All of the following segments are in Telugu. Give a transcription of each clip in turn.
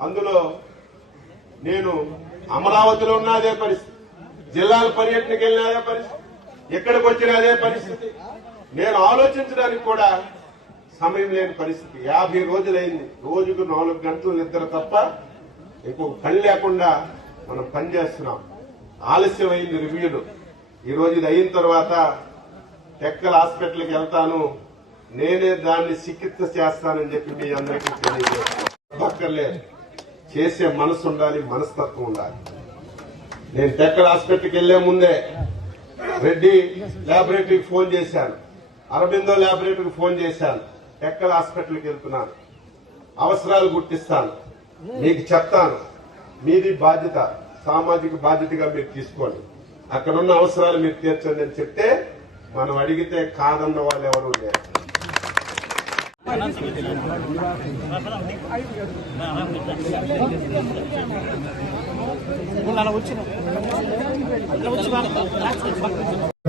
అందులో నేను అమరావతిలో ఉన్న అదే పరిస్థితి. జిల్లాల పర్యటనకి వెళ్ళిన అదే పరిస్థితి. ఎక్కడికి వచ్చిన అదే పరిస్థితి. నేను ఆలోచించడానికి కూడా సమయం లేని పరిస్థితి. యాభై రోజులైంది. రోజుకు నాలుగు గంటలు నిద్ర తప్ప ఎక్కువ పని లేకుండా మనం పని చేస్తున్నాం. ఆలస్యం అయింది రివ్యూలు. ఈ ఇది అయిన తర్వాత టెక్కల హాస్పిటల్కి వెళ్తాను. నేనే దాన్ని చికిత్స చేస్తానని చెప్పి మీ అందరికీ తెలియజేస్తాను. అక్కర్లేదు చేసే మనసు ఉండాలి మనస్తత్వం ఉండాలి. నేను టెక్కల్ హాస్పిటల్కి వెళ్ళే ముందే రెడ్డి ల్యాబొరేటరీకి ఫోన్ చేశాను. అరబిందో ల్యాబొరేటరీకి ఫోన్ చేశాను. టెక్కల్ హాస్పిటల్కి వెళ్తున్నాను. అవసరాలు గుర్తిస్తాను. మీకు చెప్తాను. మీది బాధ్యత సామాజిక బాధ్యతగా మీరు తీసుకోండి. అక్కడున్న అవసరాలు మీరు తీర్చండి అని చెప్తే మనం అడిగితే కాదన్న వాళ్ళు ఎవరు లేరు.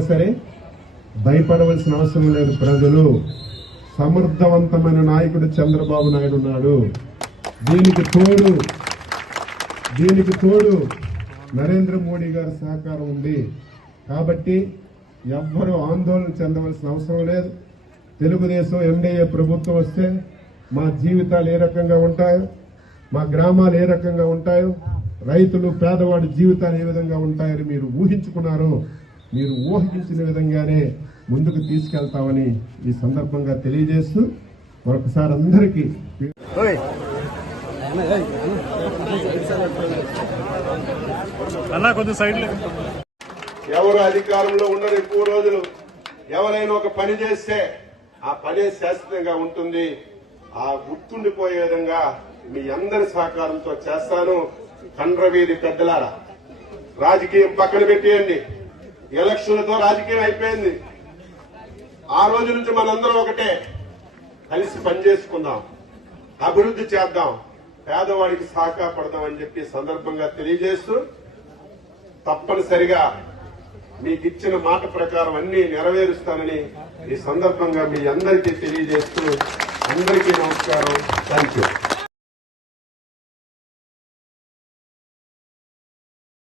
సరే భయపడవలసిన అవసరం లేదు. ప్రజలు సమర్థవంతమైన నాయకుడు చంద్రబాబు నాయుడు ఉన్నాడు. దీనికి తోడు దీనికి తోడు నరేంద్ర మోడీ గారి సహకారం ఉంది. కాబట్టి ఎవ్వరూ ఆందోళన చెందవలసిన అవసరం లేదు. తెలుగుదేశం ఎన్డీఏ ప్రభుత్వం వస్తే మా జీవితాలు ఏ రకంగా ఉంటాయో మా గ్రామాలు ఏ రకంగా ఉంటాయో రైతులు పేదవాడి జీవితాలు ఏ విధంగా ఉంటాయని మీరు ఊహించుకున్నారో మీరు ఊహించిన విధంగానే ముందుకు తీసుకెళ్తామని ఈ సందర్భంగా తెలియజేస్తూ మరొకసారి అందరికీ అన్నా కొంచెం సైడ్ ఎవరు అధికారంలో ఉండరు ఎక్కువ రోజులు. ఎవరైనా ఒక పని చేస్తే ఆ పనే శాశ్వతంగా ఉంటుంది. ఆ గుర్తుండిపోయే విధంగా మీ అందరి సహకారంతో చేస్తాను. కండ్రవీధి పెద్దలారా రాజకీయం పక్కన పెట్టేయండి. ఎలక్షన్లతో రాజకీయం అయిపోయింది. ఆ రోజు నుంచి మనందరం ఒకటే కలిసి పనిచేసుకుందాం అభివృద్ధి చేద్దాం. పేదవాడికి సహకారపడదాం అని చెప్పి సందర్భంగా తెలియజేస్తూ తప్పనిసరిగా మీకు ఇచ్చిన మాట ప్రకారం అన్ని నెరవేరుస్తానని ఈ సందర్భంగా మీ అందరికీ తెలియజేస్తూ అందరికీ నమస్కారం. Thank you